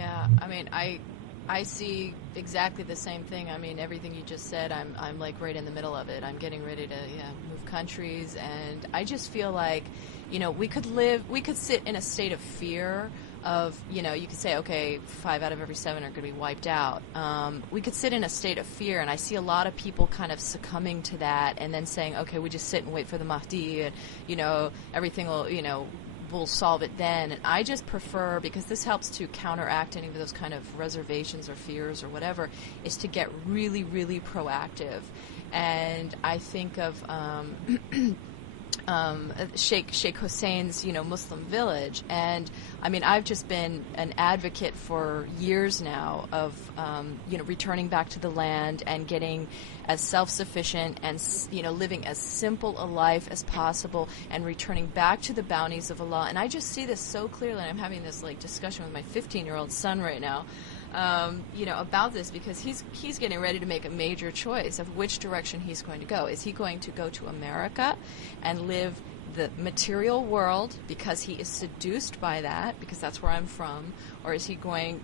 Yeah, I mean, I see exactly the same thing. I mean, everything you just said, I'm like right in the middle of it. I'm getting ready to move countries, and I just feel like, we could sit in a state of fear of, you could say, okay, 5 out of every 7 are going to be wiped out. We could sit in a state of fear, and I see a lot of people kind of succumbing to that and then saying, okay, we just sit and wait for the Mahdi, and, everything will, we'll solve it then. And I just prefer, because this helps to counteract any of those kind of reservations or fears or whatever, is to get really, really proactive. And I think of Sheikh Hussein's, Muslim village. And I mean, I've just been an advocate for years now of, returning back to the land and getting as self-sufficient and, living as simple a life as possible and returning back to the bounties of Allah. And I just see this so clearly. I'm having this discussion with my 15-year-old son right now, about this, because he's getting ready to make a major choice of which direction he's going to go. Is he going to go to America and live the material world because he is seduced by that, because that's where I'm from, or is he going,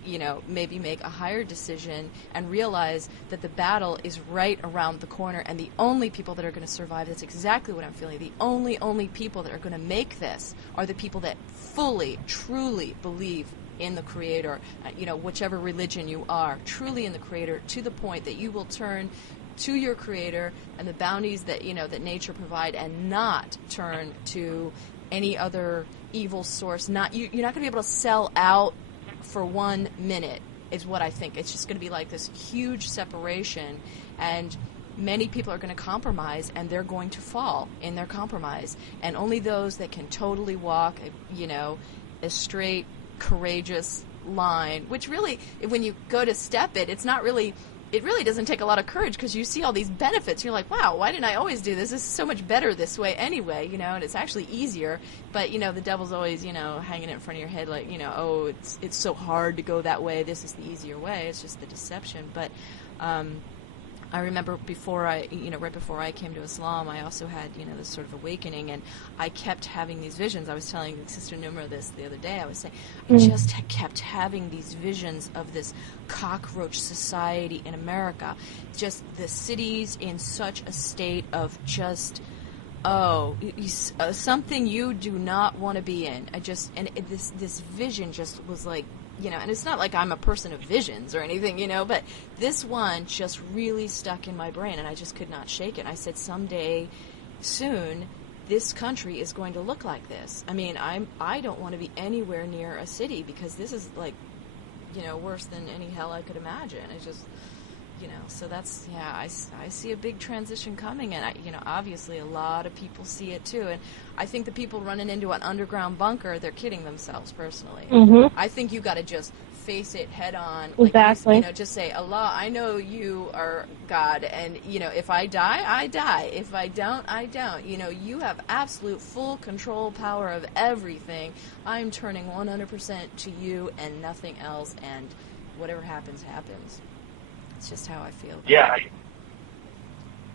maybe make a higher decision and realize that the battle is right around the corner, and the only people that are going to survive, that's exactly what I'm feeling, the only people that are going to make this are the people that fully, truly believe in the Creator, whichever religion you are, truly in the Creator, to the point that you will turn to your Creator and the bounties that that nature provide, and not turn to any other evil source. You're not going to be able to sell out for 1 minute, is what I think. It's just going to be like this huge separation, and many people are going to compromise, and they're going to fall in their compromise. And only those that can totally walk, a straight, courageous line, which really, when you go to step it, it really doesn't take a lot of courage, because you see all these benefits. You're like, wow, why didn't I always do this? This is so much better this way anyway, and it's actually easier. But, the devil's always, hanging it in front of your head like, oh, it's so hard to go that way. This is the easier way. It's just the deception. But I remember right before I came to Islam, I also had, this sort of awakening, and I kept having these visions. I was telling Sister Numra this the other day. I was saying, I just kept having these visions of this cockroach society in America, just the cities in such a state of just, something you do not want to be in. This vision just was like, and it's not like I'm a person of visions or anything, but this one just really stuck in my brain, and I just could not shake it. And I said, someday soon, this country is going to look like this. I mean, I don't want to be anywhere near a city, because this is like, worse than any hell I could imagine. It's just, so that's, I see a big transition coming, and obviously a lot of people see it too. And I think the people running into an underground bunker, they're kidding themselves, personally. I think you got to just face it head on. Exactly. Just say, Allah, I know you are God, and if I die, I die. If I don't, I don't. You have absolute full control power of everything. I'm turning 100% to you and nothing else, and whatever happens, happens. It's just how I feel. Yeah,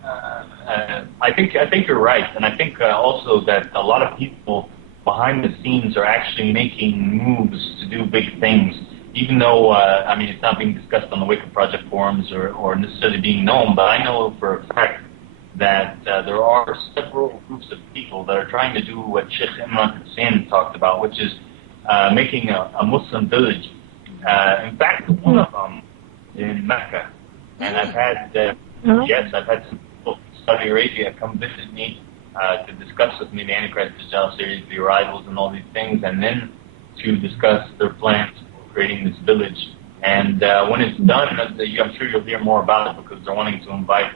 I think you're right, and I think also that a lot of people behind the scenes are actually making moves to do big things, even though it's not being discussed on the Wake Up Project forums or necessarily being known. But I know for a fact that there are several groups of people that are trying to do what Sheikh Imran Hussein talked about, which is making a Muslim village. In fact, one of them in Mecca, and I've had I've had some people from Saudi Arabia come visit me to discuss with me the Antichrist Dajjal series, the arrivals, and all these things, and then to discuss their plans for creating this village. And when it's done, I'm sure you'll hear more about it, because they're wanting to invite,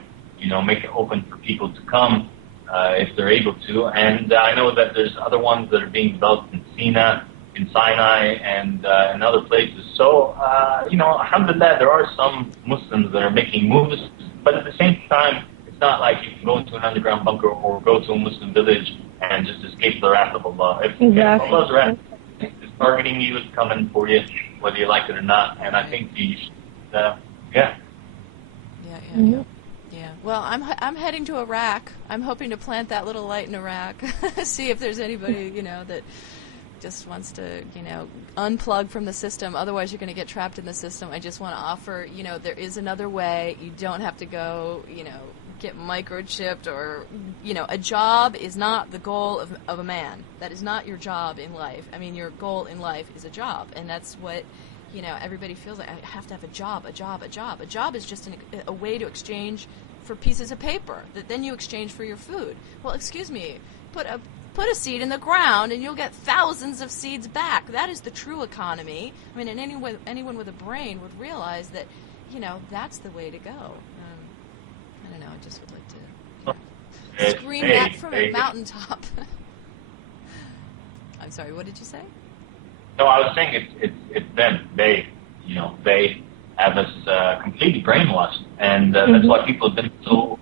make it open for people to come if they're able to. And I know that there's other ones that are being developed in Sinai, and in other places. So, alhamdulillah, there are some Muslims that are making moves, but at the same time, it's not like you can go into an underground bunker or go to a Muslim village and just escape the wrath of Allah. If Allah's wrath is targeting you, it's coming for you, whether you like it or not. And I think you should, Yeah. Well, I'm heading to Iraq. I'm hoping to plant that little light in Iraq. See if there's anybody, that just wants to, unplug from the system. Otherwise, you're going to get trapped in the system. I just want to offer, there is another way. You don't have to go, get microchipped or, a job is not the goal of a man. That is not your job in life. I mean, your goal in life is a job, and that's what, everybody feels like. I have to have a job. A job is just a way to exchange for pieces of paper that then you exchange for your food. Well, excuse me, put a seed in the ground and you'll get thousands of seeds back. That is the true economy. I mean, and anyone with a brain would realize that, that's the way to go. I don't know, I just would like to scream that from a mountaintop. I'm sorry, what did you say? No, I was saying it's them. They have us completely brainwashed, and that's why people have been so,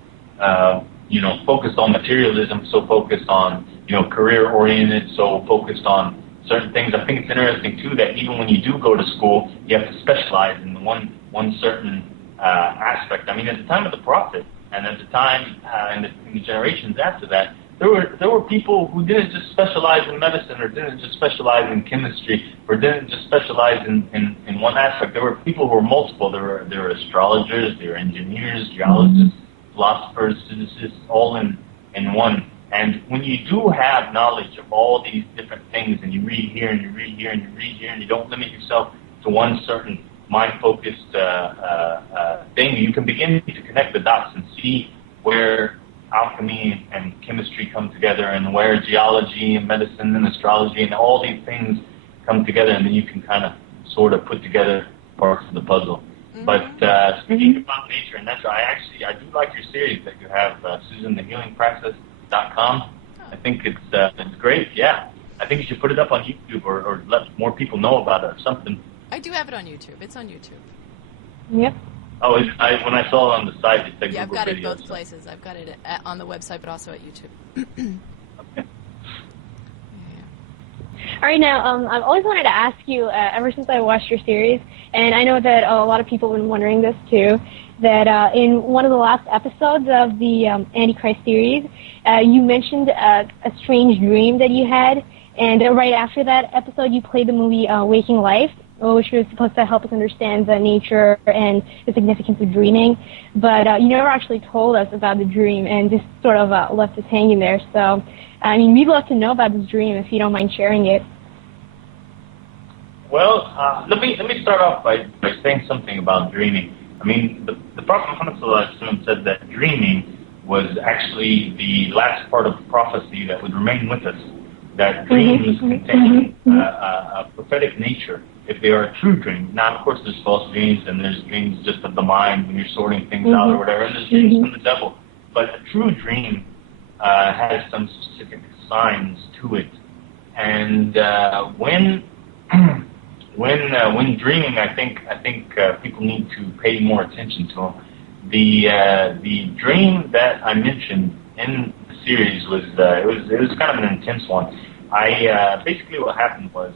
focused on materialism, so focused on, career-oriented, so focused on certain things. I think it's interesting, too, that even when you do go to school, you have to specialize in one certain aspect. I mean, at the time of the Prophet, and at the time in the generations after that, there were people who didn't just specialize in medicine, or didn't just specialize in chemistry, or didn't just specialize in one aspect. There were people who were multiple. There were astrologers, there were engineers, geologists, philosophers, physicists, all in one. And when you do have knowledge of all these different things, and you read here and you read here and you read here, and you don't limit yourself to one certain mind-focused thing, you can begin to connect the dots and see where alchemy and chemistry come together, and where geology and medicine and astrology and all these things come together, and then you can kind of sort of put together parts of the puzzle. Mm-hmm. But speaking about nature and natural, I do like your series that you have, SusanTheHealingPractice.com. I think it's great. Yeah, I think you should put it up on YouTube, or let more people know about it or something. I do have it on YouTube. It's on YouTube. Yep. Oh, when I saw it on the site, it said yeah, Google I've got it videos, both places. I've got it on the website, but also at YouTube. Okay. All right, now, I've always wanted to ask you, ever since I watched your series, and I know that a lot of people have been wondering this too, that in one of the last episodes of the Antichrist series, you mentioned a strange dream that you had, and right after that episode, you played the movie Waking Life, which was supposed to help us understand the nature and the significance of dreaming. But you never actually told us about the dream, and just sort of left us hanging there. So, I mean, we'd love to know about this dream if you don't mind sharing it. Well, let me start off by saying something about dreaming. I mean, the Prophet Muhammad said that dreaming was actually the last part of prophecy that would remain with us. That dreams contain a prophetic nature, if they are a true dream. Now, of course, there's false dreams, and there's dreams just of the mind when you're sorting things out or whatever, and there's dreams from the devil. But a true dream has some specific signs to it. And when dreaming, I think people need to pay more attention to them. The dream that I mentioned in the series was it was kind of an intense one. Basically what happened was